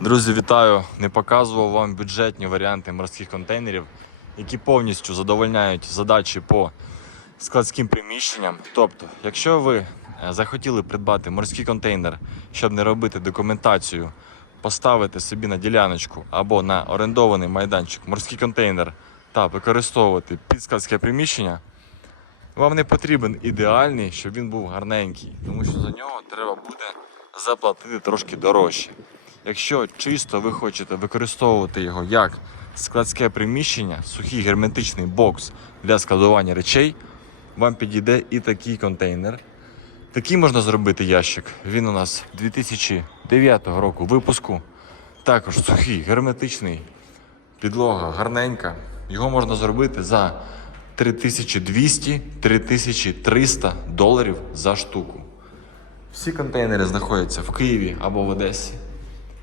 Друзі, вітаю! Не показував вам бюджетні варіанти морських контейнерів, які повністю задовольняють задачі по складським приміщенням. Тобто, якщо ви е, захотіли придбати морський контейнер, щоб не робити документацію, поставити собі на діляночку або на орендований майданчик морський контейнер та використовувати під приміщення, вам не потрібен ідеальний, щоб він був гарненький, тому що за нього треба буде заплатити трошки дорожче. Якщо чисто ви хочете використовувати його як складське приміщення, сухий герметичний бокс для складування речей, вам підійде і такий контейнер. Такий можна зробити ящик. Він у нас 2009 року випуску. Також сухий, герметичний, підлога гарненька. Його можна зробити за 3200-3300 доларів за штуку. Всі контейнери знаходяться в Києві або в Одесі.